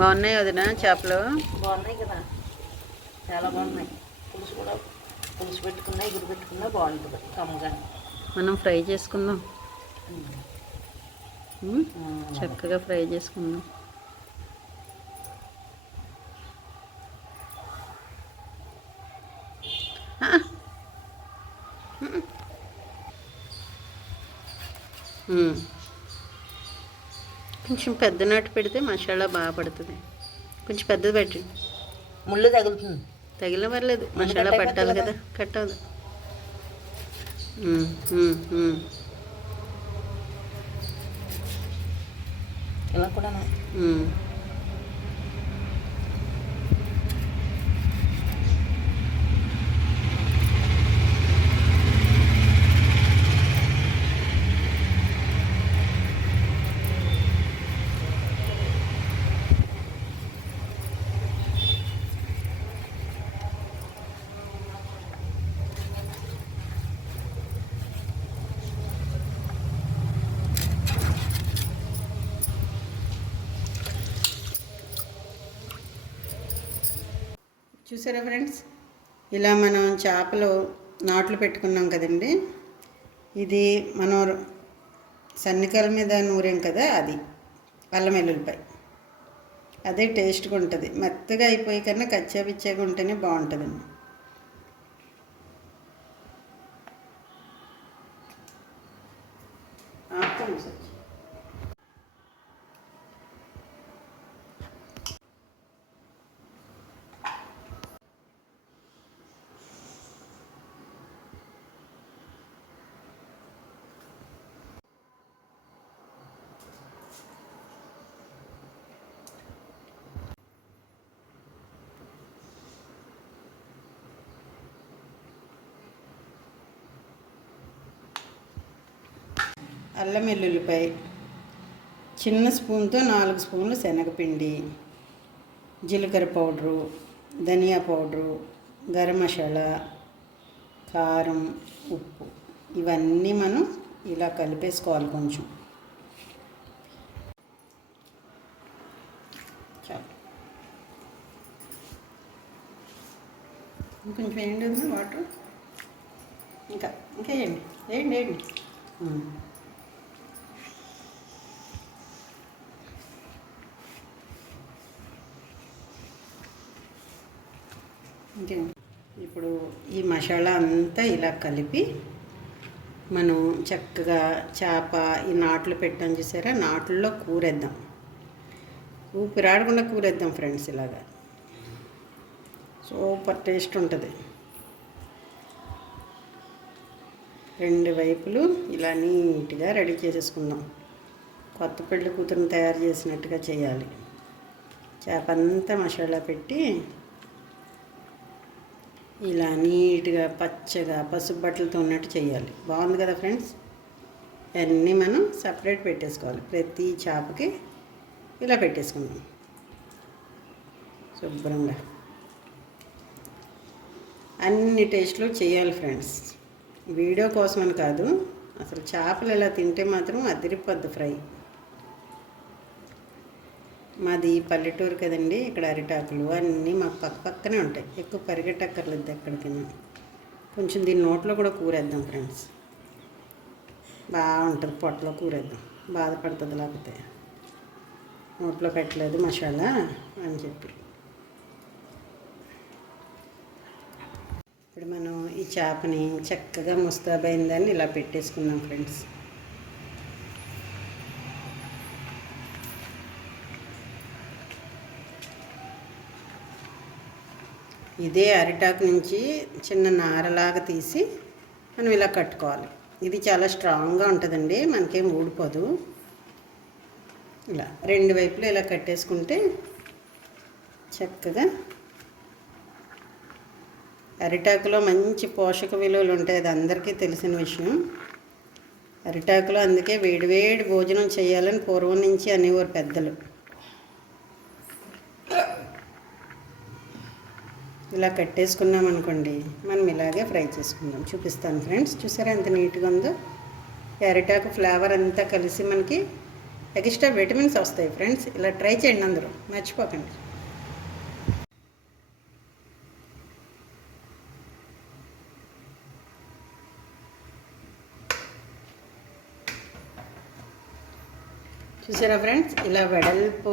బాగున్నాయి వదిన చేపలు. బాగున్నాయి కదా, చాలా బాగున్నాయి. పులుసు కూడా పులుసు పెట్టుకున్నా ఎగురు పెట్టుకున్నా బాగుంటుంది కమ్మగా. మనం ఫ్రై చేసుకుందాం, చక్కగా ఫ్రై చేసుకుందాం. కొంచెం పెద్ద నాటు పెడితే మసాలా బాగా పడుతుంది. కొంచెం పెద్దది పెట్టి. ముళ్ళు తగులుతుంది. తగిలిన పర్లేదు, మసాలా పట్టాలి కదా. కట్టాలి. ఇలా కూడా చూసారా ఫ్రెండ్స్, ఇలా మనం చేపలు నాట్లు పెట్టుకున్నాం కదండి. ఇది మనం సన్నికాల మీద నూరాం కదా, అది అల్లం వెల్లుల్లిపాయ. అదే టేస్ట్గా ఉంటుంది. మెత్తగా అయిపోయి కన్నా కచ్చా పిచ్చాగా ఉంటేనే బాగుంటుందండి. అల్లం వెల్లుల్లిపాయ, చిన్న స్పూన్తో 4 స్పూన్లు శనగపిండి, జీలకర్ర పౌడరు, ధనియా పౌడరు, గరం మసాలా, కారం, ఉప్పు, ఇవన్నీ మనం ఇలా కలిపేసుకోవాలి. కొంచెం చాలు. ఇంకొంచెం వేయండి ఉంది వాటర్. ఇంకా వేయండి వేయండి వేయండి. ఇంకే ఇప్పుడు ఈ మసాలా అంతా ఇలా కలిపి మనం చక్కగా చేప ఈ నాట్లు పెట్టాం చూసారా, నాట్లలో కూరేద్దాం. ఊపిరాడకుండా కూరేద్దాం ఫ్రెండ్స్. ఇలాగా సూపర్ టేస్ట్ ఉంటుంది. 2 వైపులు ఇలా నీట్గా రెడీ చేసేసుకుందాం. కొత్త పెళ్ళి కూతురుని తయారు చేసినట్టుగా చేయాలి. చేప అంతా మసాలా పెట్టి ఇలా నీట్గా పచ్చగా పసుపు బట్టలతో ఉన్నట్టు చేయాలి. బాగుంది కదా ఫ్రెండ్స్. అన్నీ మనం సపరేట్ పెట్టేసుకోవాలి. ప్రతి చేపకి ఇలా పెట్టేసుకుందాం శుభ్రంగా. అన్ని టేస్ట్లు చేయాలి ఫ్రెండ్స్. వీడియో కోసమని కాదు, అసలు చేపలు ఇలా తింటే మాత్రం అదిరిపోద్ది ఫ్రై. మాది పల్లెటూరు కదండి, ఇక్కడ అరిటాకులు అన్నీ మాకు పక్కనే ఉంటాయి. ఎక్కువ పరిగెట్టక్కర్లేదు ఎక్కడికైనా. కొంచెం దీని నోట్లో కూడా కూరేద్దాం ఫ్రెండ్స్, బాగుంటుంది. పొట్టలో కూరేద్దాం, బాధపడుతుంది లేకపోతే నోట్లో పెట్టలేదు మసాలా అని చెప్పి. ఇప్పుడు మనం ఈ చేపని చక్కగా ముస్తాబైందని ఇలా పెట్టేసుకుందాం ఫ్రెండ్స్. ఇదే అరిటాకు నుంచి చిన్న నారలాగా తీసి మనం ఇలా కట్టుకోవాలి. ఇది చాలా స్ట్రాంగ్గా ఉంటుందండి, మనకేం ఊడిపోదు. ఇలా రెండు వైపులు ఇలా కట్టేసుకుంటే చక్కగా అరిటాకులో మంచి పోషక విలువలు ఉంటాయి. అది అందరికీ తెలిసిన విషయం. అరిటాకులో అందుకే వేడివేడి భోజనం చేయాలని పూర్వం నుంచి అనేవారు పెద్దలు. ఇలా కట్టేసుకున్నాం అనుకోండి, మనం ఇలాగే ఫ్రై చేసుకుందాం. చూపిస్తాను ఫ్రెండ్స్. చూసారా ఎంత నీట్గా ఉందో. అరిటాకు ఫ్లేవర్ అంతా కలిసి మనకి ఎక్స్ట్రా విటమిన్స్ వస్తాయి ఫ్రెండ్స్. ఇలా ట్రై చేయండి అందరూ, మర్చిపోకండి. చూసారా ఫ్రెండ్స్, ఇలా వెడల్పు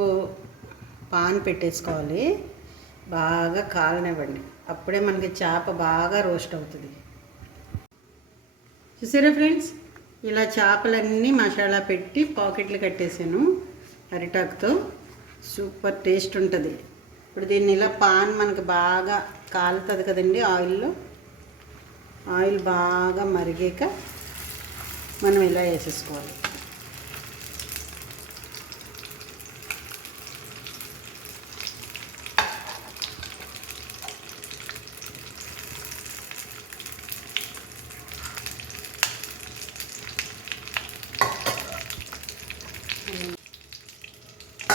పాన్ పెట్టేసుకోవాలి. బాగా కాలనివ్వండి, అప్పుడే మనకి చేప బాగా రోస్ట్ అవుతుంది. చూసారా ఫ్రెండ్స్, ఇలా చేపలన్నీ మసాలా పెట్టి పాకెట్లు కట్టేసాను అరిటాకుతో. సూపర్ టేస్ట్ ఉంటుంది. ఇప్పుడు దీన్ని ఇలా పాన్ మనకి బాగా కాలుతుంది కదండి ఆయిల్లో. ఆయిల్ బాగా మరిగాక మనం ఇలా వేసేసుకోవాలి.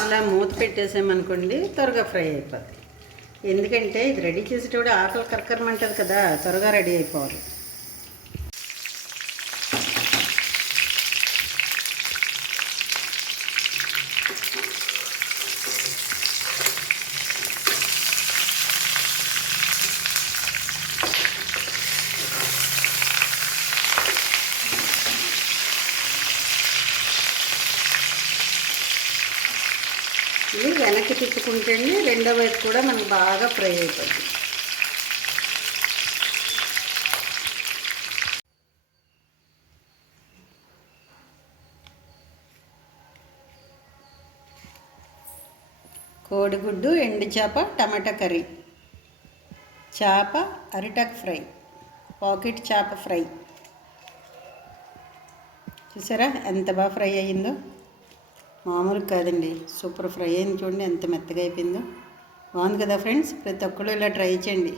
ఇలా మూత పెట్టేసామనుకోండి, త్వరగా ఫ్రై అయిపోద్ది. ఎందుకంటే ఇది రెడీ చేసేటప్పుడు ఆకలి కరకరమంటుంది కదా, త్వరగా రెడీ అయిపోవాలి. ఇది వెనక్కి తిప్పుకుంటేనే రెండో వైపు కూడా మనకు బాగా ఫ్రై అయిపోతుంది. కోడిగుడ్డు, ఎండు చేప, టమాటా కర్రీ, చేప అరిటాకు ఫ్రై, పాకెట్ చేప ఫ్రై. చూసారా ఎంత బాగా ఫ్రై అయ్యిందో. మామూలు కాదండి, సూపర్ ఫ్రై అయింది. చూడండి ఎంత మెత్తగా అయిపోయిందో. బాగుంది కదా ఫ్రెండ్స్. ప్రతి ఒక్కరు ఇలా ట్రై చేయండి.